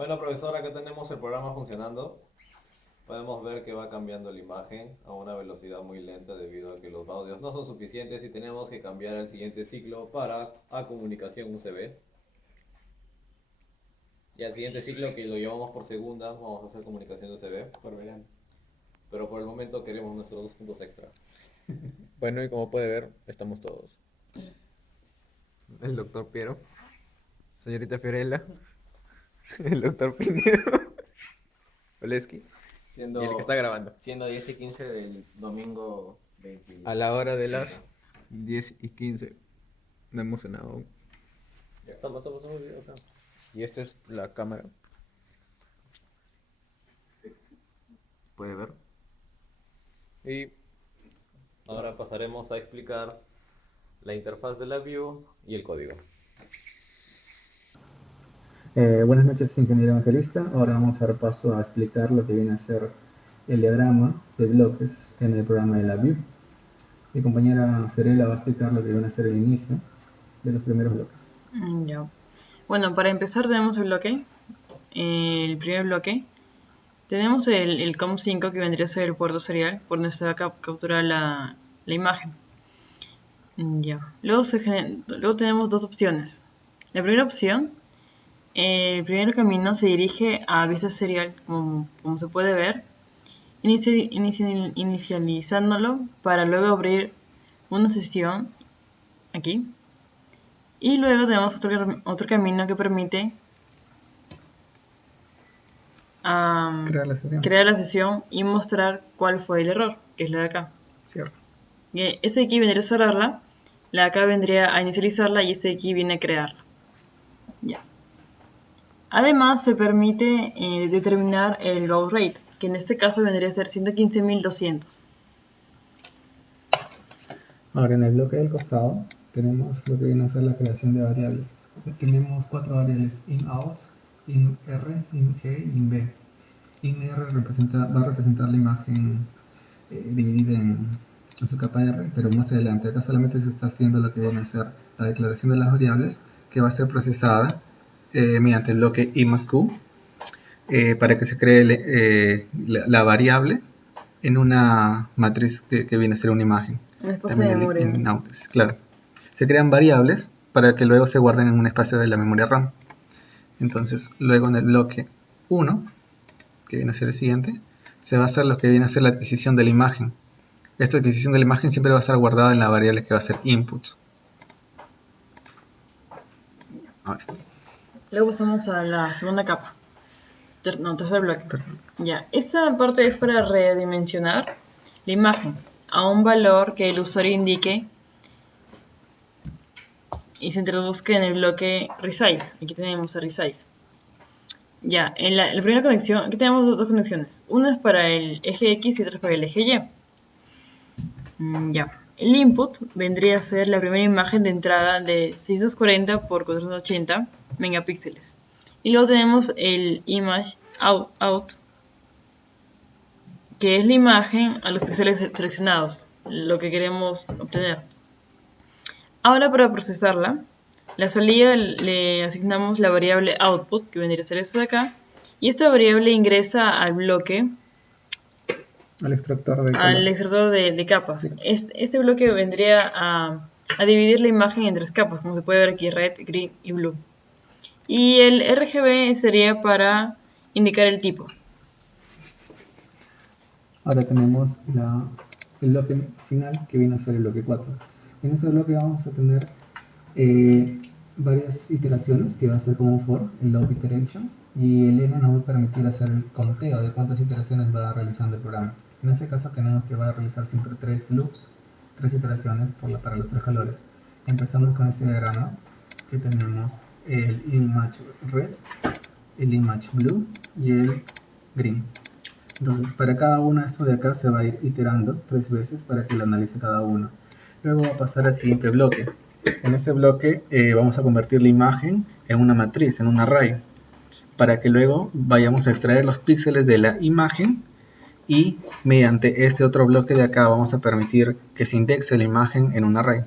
Bueno, profesor, acá tenemos el programa funcionando. Podemos ver que va cambiando la imagen a una velocidad muy lenta debido a que los audios no son suficientes y tenemos que cambiar al siguiente ciclo para a comunicación UCB. Y al siguiente ciclo que lo llevamos por segunda vamos a hacer comunicación UCB. Pero por el momento queremos nuestros 2 puntos extra. Bueno, y como puede ver, estamos todos. El doctor Piero, señorita Fiorella, el doctor Pinedo, Oleski, y el que está grabando. Siendo 10 y 15 del domingo A la hora de las 10:15. Me he emocionado. Toma el video acá. Y esta es la cámara. Puede ver. Y ahora pasaremos a explicar la interfaz de la view y el código. Buenas noches, ingeniero evangelista. Ahora vamos a dar paso a explicar lo que viene a ser el diagrama de bloques en el programa de la View. Mi compañera Fiorella va a explicar lo que viene a ser el inicio de los primeros bloques. Ya. Bueno, para empezar tenemos el primer bloque. Tenemos el COM5 que vendría a ser el puerto serial, por donde se va a capturar la imagen. Ya. Luego tenemos dos opciones. La primera opción, el primer camino se dirige a vista serial, como se puede ver, inicializándolo para luego abrir una sesión aquí. Y luego tenemos otro camino que permite crear la sesión y mostrar cuál fue el error, que es la de acá. Cierto. Y este de aquí vendría a cerrarla, la de acá vendría a inicializarla y este de aquí viene a crearla. Ya. Además se permite determinar el baud rate, que en este caso vendría a ser 115.200. Ahora en el bloque del costado tenemos lo que viene a ser la creación de variables. Tenemos 4 variables in-out, in-r, in-g y in-b. In-r va a representar la imagen dividida en su capa R, pero más adelante. Acá solamente se está haciendo lo que viene a ser la declaración de las variables, que va a ser procesada mediante el bloque imaq para que se cree la variable en una matriz que viene a ser una imagen. Un espacio de memoria. In-out, claro. Se crean variables para que luego se guarden en un espacio de la memoria RAM. Entonces, luego en el bloque 1, que viene a ser el siguiente, se va a hacer lo que viene a ser la adquisición de la imagen. Esta adquisición de la imagen siempre va a estar guardada en la variable que va a ser input. Ahora. Luego pasamos a la segunda capa. Tercer bloque. Ya, esta parte es para redimensionar la imagen a un valor que el usuario indique y se introduzca en el bloque resize. Aquí tenemos el resize. Ya, en la primera conexión, aquí tenemos dos conexiones. Una es para el eje X y otra es para el eje Y. Ya, el input vendría a ser la primera imagen de entrada de 640 por 480 megapíxeles. Y luego tenemos el image out, que es la imagen a los píxeles seleccionados, lo que queremos obtener. Ahora para procesarla, la salida le asignamos la variable output, que vendría a ser esta de acá, y esta variable ingresa al bloque, al extractor de capas. Sí. Este bloque vendría a dividir la imagen en 3 capas, como se puede ver aquí, red, green y blue. Y el RGB sería para indicar el tipo. Ahora tenemos el bloque final, que viene a ser el bloque 4. En ese bloque vamos a tener varias iteraciones, que va a ser como un for, el loop iteration, y el n nos va a permitir hacer el conteo de cuántas iteraciones va realizando el programa. En este caso tenemos que va a realizar siempre 3 loops, 3 iteraciones para los 3 colores. Empezamos con ese diagrama, que tenemos el image red, el image blue y el green. Entonces, para cada uno de estos de acá se va a ir iterando 3 veces para que lo analice cada uno. Luego va a pasar al siguiente bloque. En este bloque vamos a convertir la imagen en una matriz, en un array, para que luego vayamos a extraer los píxeles de la imagen y mediante este otro bloque de acá vamos a permitir que se indexe la imagen en un array.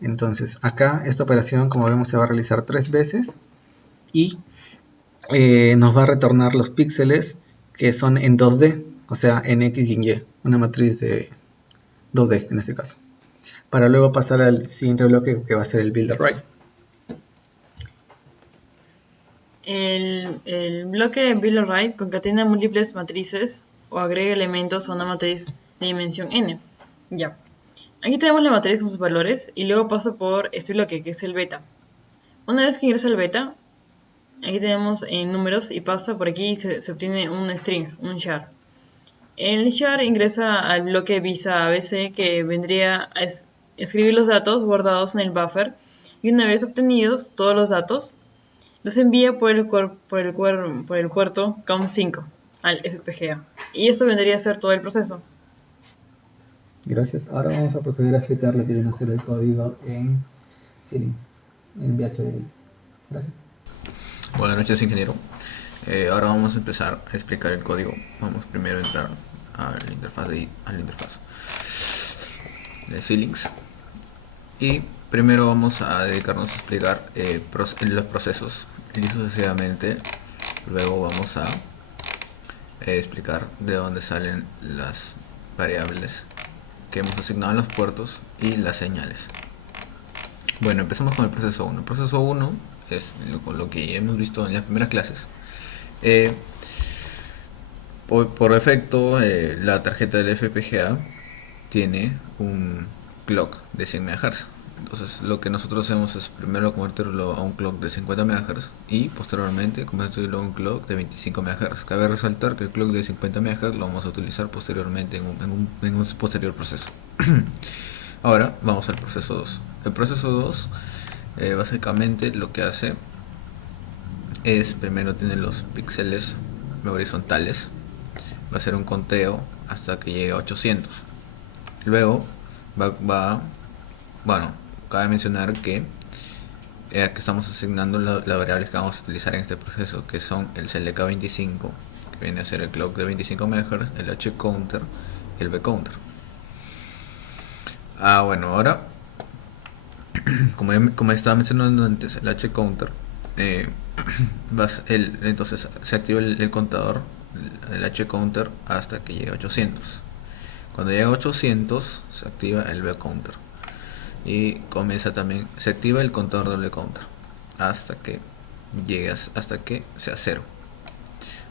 Entonces, acá esta operación, como vemos, se va a realizar 3 veces y nos va a retornar los píxeles que son en 2D, o sea, en X y en Y, una matriz de 2D en este caso, para luego pasar al siguiente bloque que va a ser el build array. El bloque build array concatena múltiples matrices o agrega elementos a una matriz de dimensión n. Ya. Aquí tenemos la matriz con sus valores y luego pasa por este bloque que es el beta. Una vez que ingresa el beta, aquí tenemos en números y pasa por aquí y se obtiene un string, un char. El char ingresa al bloque visa ABC que vendría a escribir los datos guardados en el buffer y una vez obtenidos todos los datos, los envía por el puerto COM5 al FPGA. Y esto vendría a ser todo el proceso. Gracias. Ahora vamos a proceder a ejecutar lo que viene a ser el código en Xilinx, en VHDL. Gracias. Buenas noches, ingeniero. Ahora vamos a empezar a explicar el código. Vamos primero a entrar a la interfaz de Xilinx. Y primero vamos a dedicarnos a explicar los procesos y sucesivamente. Luego vamos a explicar de dónde salen las variables que hemos asignado en los puertos y las señales. Bueno, empezamos con el proceso 1. El proceso 1 es lo que hemos visto en las primeras clases. Por defecto, la tarjeta del FPGA tiene un clock de 100 MHz. Entonces lo que nosotros hacemos es primero convertirlo a un clock de 50 MHz y posteriormente convertirlo a un clock de 25 MHz. Cabe resaltar que el clock de 50 MHz lo vamos a utilizar posteriormente en un posterior proceso. Ahora vamos al proceso 2. El proceso 2 básicamente lo que hace es primero tiene los píxeles horizontales, va a hacer un conteo hasta que llegue a 800. Luego cabe mencionar que estamos asignando las variables que vamos a utilizar en este proceso, que son el CLK25, que viene a ser el clock de 25 MHz, el H counter y el B counter. Ahora como estaba mencionando antes, el H counter entonces se activa el contador, el H counter, hasta que llegue a 800. Cuando llega a 800 se activa el B counter y se activa el contador del B counter hasta que sea 0.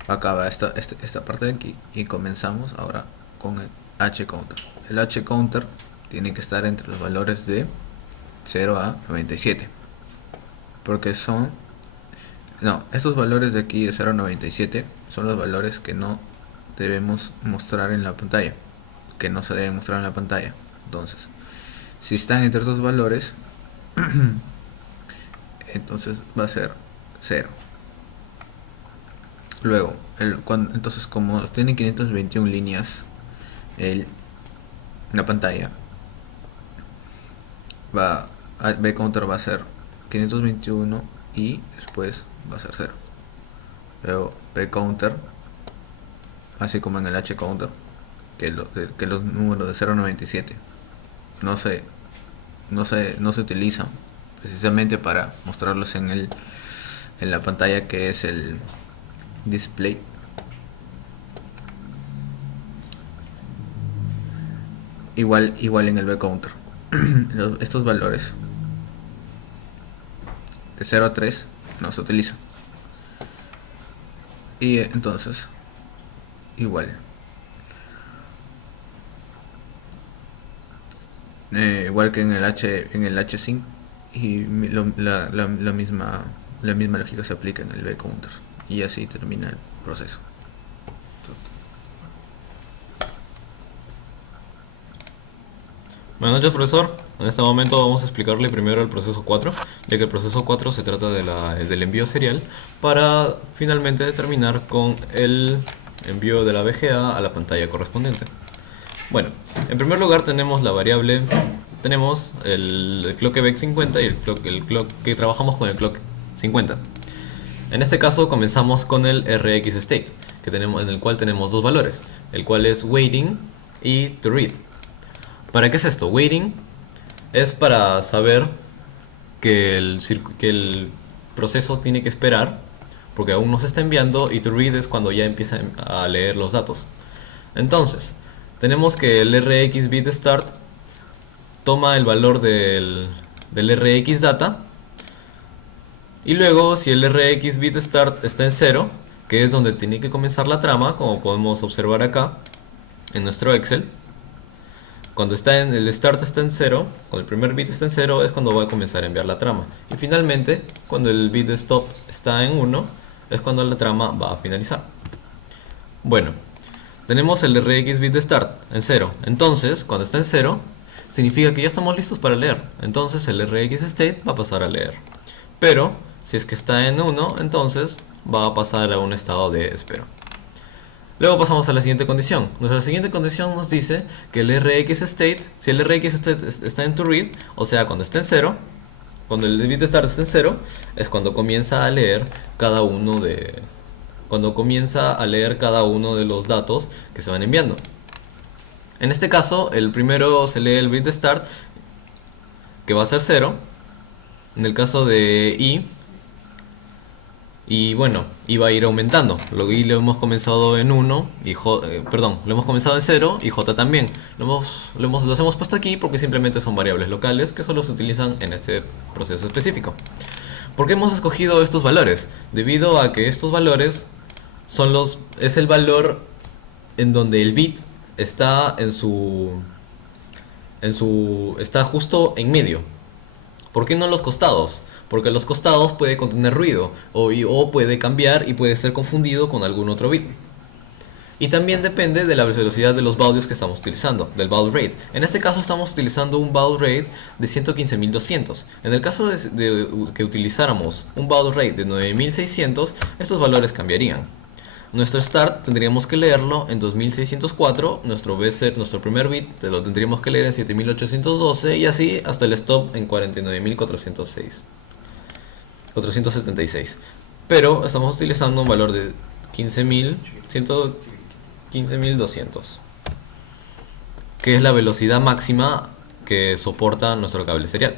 Acaba esta parte de aquí y comenzamos ahora con el H counter. El H counter tiene que estar entre los valores de 0 a 97, porque estos valores de aquí de 0 a 97 son los valores que no debemos mostrar en la pantalla, que no se deben mostrar en la pantalla. Entonces, si están entre esos valores, entonces va a ser 0. Luego, entonces como tiene 521 líneas la pantalla, B counter va a ser 521 y después va a ser 0. Luego B counter, así como en el H counter, que los números de 0 a 97 no se utilizan precisamente para mostrarlos en la pantalla que es el display. Igual en el B counter. Estos valores de 0 a 3 no se utilizan. Y entonces igual que en el H5, y la misma lógica se aplica en el B counter, y así termina el proceso. Buenas noches, profesor. En este momento vamos a explicarle primero el proceso 4, ya que el proceso 4 se trata del envío serial para finalmente terminar con el envío de la VGA a la pantalla correspondiente. Bueno, en primer lugar tenemos la variable, tenemos el clock EVEX50 y el clock que trabajamos con el clock 50. En este caso comenzamos con el RxState, en el cual tenemos dos valores, el cual es waiting y toRead. ¿Para qué es esto? Waiting es para saber que el proceso tiene que esperar porque aún no se está enviando, y toRead es cuando ya empieza a leer los datos. Entonces, tenemos que el RX bit start toma el valor del RX data, y luego si el RX bit start está en 0, que es donde tiene que comenzar la trama, como podemos observar acá en nuestro Excel, cuando el start está en 0, cuando el primer bit está en 0, es cuando va a comenzar a enviar la trama. Y finalmente, cuando el bit stop está en 1, es cuando la trama va a finalizar. Bueno, tenemos el RX bit start en 0. Entonces, cuando está en 0, significa que ya estamos listos para leer. Entonces el RX state va a pasar a leer. Pero, si es que está en 1, entonces va a pasar a un estado de espera. Luego pasamos a la siguiente condición. Nuestra siguiente condición nos dice que el RX state, si el RX state está en toRead, o sea, cuando está en 0, cuando el bit start está en 0, es cuando comienza a leer cada uno de los datos que se van enviando. En este caso, el primero se lee el bit start, que va a ser 0. En el caso de y bueno, iba a ir aumentando. Lo hemos comenzado en 1 y lo hemos comenzado en 0 y J también. Los hemos puesto aquí porque simplemente son variables locales que solo se utilizan en este proceso específico. ¿Por qué hemos escogido estos valores? Debido a que estos valores es el valor en donde el bit está está justo en medio. ¿Por qué no los costados? Porque los costados puede contener ruido o puede cambiar y puede ser confundido con algún otro bit. Y también depende de la velocidad de los baudios que estamos utilizando, del baud rate. En este caso estamos utilizando un baud rate de 115.200. En el caso de que utilizáramos un baud rate de 9.600, estos valores cambiarían. Nuestro start tendríamos que leerlo en 2604, nuestro primer bit lo tendríamos que leer en 7812 y así hasta el stop en 49.476. Pero estamos utilizando un valor de 15.200, que es la velocidad máxima que soporta nuestro cable serial.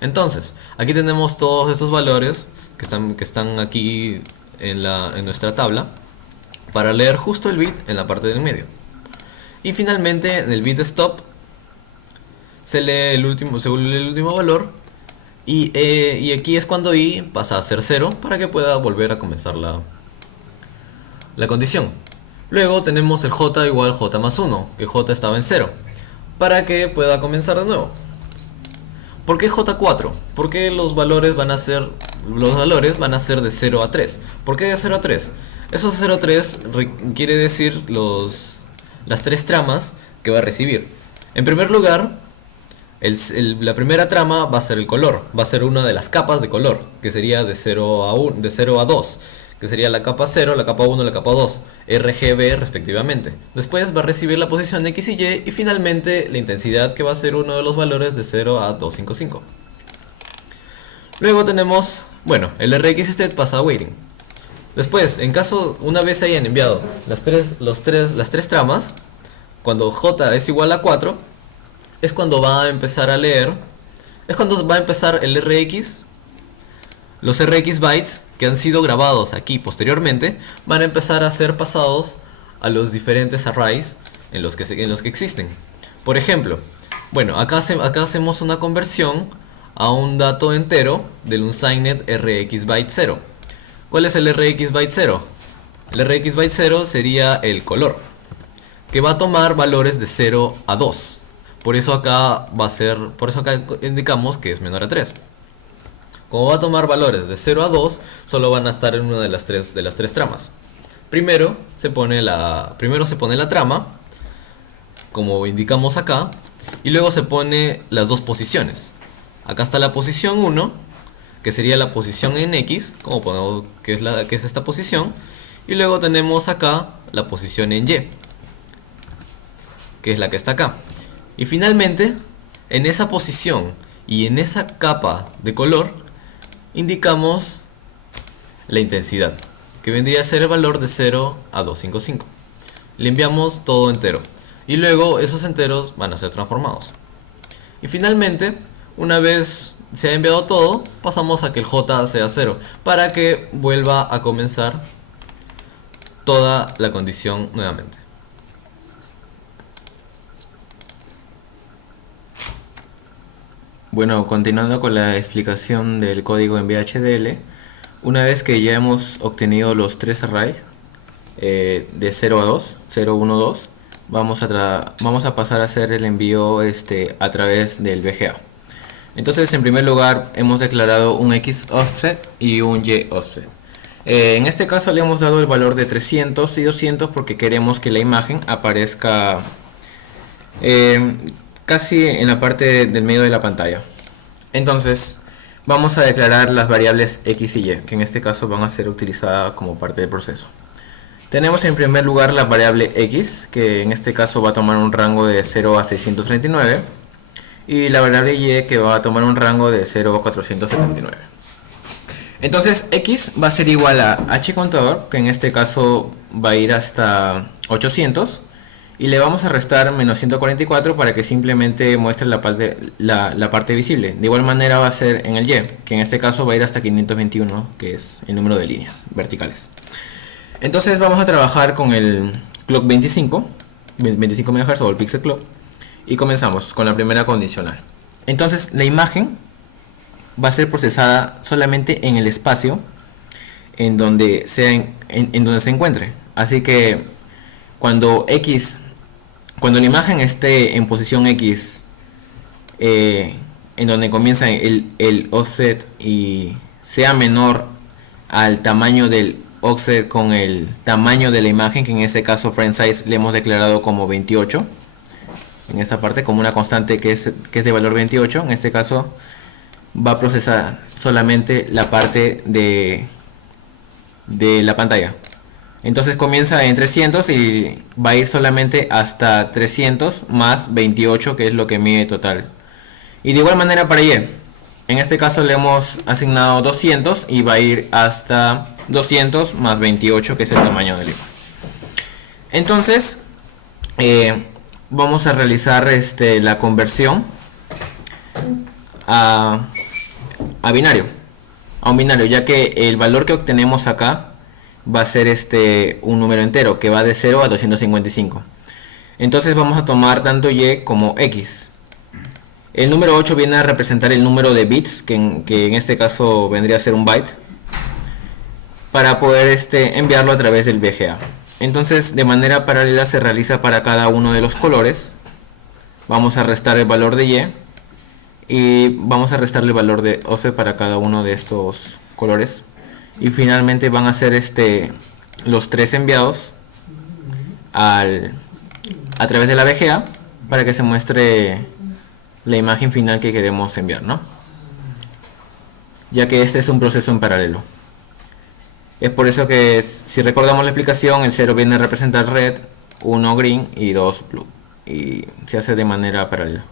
Entonces, aquí tenemos todos esos valores que están aquí en nuestra tabla para leer justo el bit en la parte del medio. Y finalmente en el bit stop se lee el último valor y aquí es cuando i pasa a ser 0 para que pueda volver a comenzar la condición. Luego tenemos el j igual j más 1, que j estaba en 0, para que pueda comenzar de nuevo. ¿Por qué J4? Porque los valores van a ser de 0 a 3. ¿Por qué de 0 a 3? Esos 0 a 3 quiere decir las tres tramas que va a recibir. En primer lugar, la primera trama va a ser el color, va a ser una de las capas de color, que sería de 0 a 2, que sería la capa 0, la capa 1, la capa 2, RGB respectivamente. Después va a recibir la posición X y Y y finalmente la intensidad, que va a ser uno de los valores de 0 a 255. Luego tenemos, el RX state pasa a waiting. Después, una vez se hayan enviado las tres tramas, cuando J es igual a 4, es cuando va a empezar a leer, es cuando va a empezar el RX. Los RX bytes que han sido grabados aquí posteriormente van a empezar a ser pasados a los diferentes arrays en los que existen. Por ejemplo, acá hacemos una conversión a un dato entero del unsigned RX byte 0. ¿Cuál es el RX byte 0? El RX byte 0 sería el color, que va a tomar valores de 0 a 2. Por eso acá indicamos que es menor a 3. Como va a tomar valores de 0 a 2, solo van a estar en una de las tres tramas. Primero se pone la trama, como indicamos acá, y luego se pone las dos posiciones. Acá está la posición 1, que sería la posición en X, que es esta posición, y luego tenemos acá la posición en Y, que es la que está acá. Y finalmente, en esa posición y en esa capa de color, indicamos la intensidad, que vendría a ser el valor de 0 a 255. Le enviamos todo entero y luego esos enteros van a ser transformados. Y finalmente, una vez se ha enviado todo, pasamos a que el J sea 0, para que vuelva a comenzar toda la condición nuevamente. Bueno, continuando con la explicación del código en VHDL, una vez que ya hemos obtenido los tres arrays de 0 a 2, 0, 1, 2, vamos a pasar a hacer el envío a través del VGA. Entonces, en primer lugar, hemos declarado un X offset y un Y offset. En este caso le hemos dado el valor de 300 y 200 porque queremos que la imagen aparezca casi en la parte del medio de la pantalla. Entonces vamos a declarar las variables X y Y, que en este caso van a ser utilizadas como parte del proceso. Tenemos en primer lugar la variable X, que en este caso va a tomar un rango de 0 a 639, y la variable Y, que va a tomar un rango de 0 a 479. Entonces X va a ser igual a H contador, que en este caso va a ir hasta 800, y le vamos a restar menos 144 para que simplemente muestre la parte visible. De igual manera va a ser en el Y, que en este caso va a ir hasta 521, que es el número de líneas verticales. Entonces vamos a trabajar con el clock 25 MHz o el pixel clock, y comenzamos con la primera condicional. Entonces la imagen va a ser procesada solamente en el espacio en donde donde se encuentre. Así que cuando la imagen esté en posición X, en donde comienza el offset, y sea menor al tamaño del offset con el tamaño de la imagen, que en este caso frame size le hemos declarado como 28, en esta parte como una constante que es de valor 28, en este caso va a procesar solamente la parte de la pantalla. Entonces comienza en 300 y va a ir solamente hasta 300 más 28, que es lo que mide total. Y de igual manera para Y, en este caso le hemos asignado 200 y va a ir hasta 200 más 28, que es el tamaño del imagen. Entonces vamos a realizar la conversión a binario, a un binario, ya que el valor que obtenemos acá va a ser un número entero que va de 0 a 255. Entonces vamos a tomar tanto Y como X. El número 8 viene a representar el número de bits, que en este caso vendría a ser un byte, para poder enviarlo a través del VGA. Entonces de manera paralela se realiza para cada uno de los colores. Vamos a restar el valor de Y y vamos a restarle el valor de offset para cada uno de estos colores, y finalmente van a ser los tres enviados a través de la VGA para que se muestre la imagen final que queremos enviar, ¿no? Ya que este es un proceso en paralelo. Es por eso que, si recordamos la explicación, el 0 viene a representar red, 1 green y 2 blue, y se hace de manera paralela.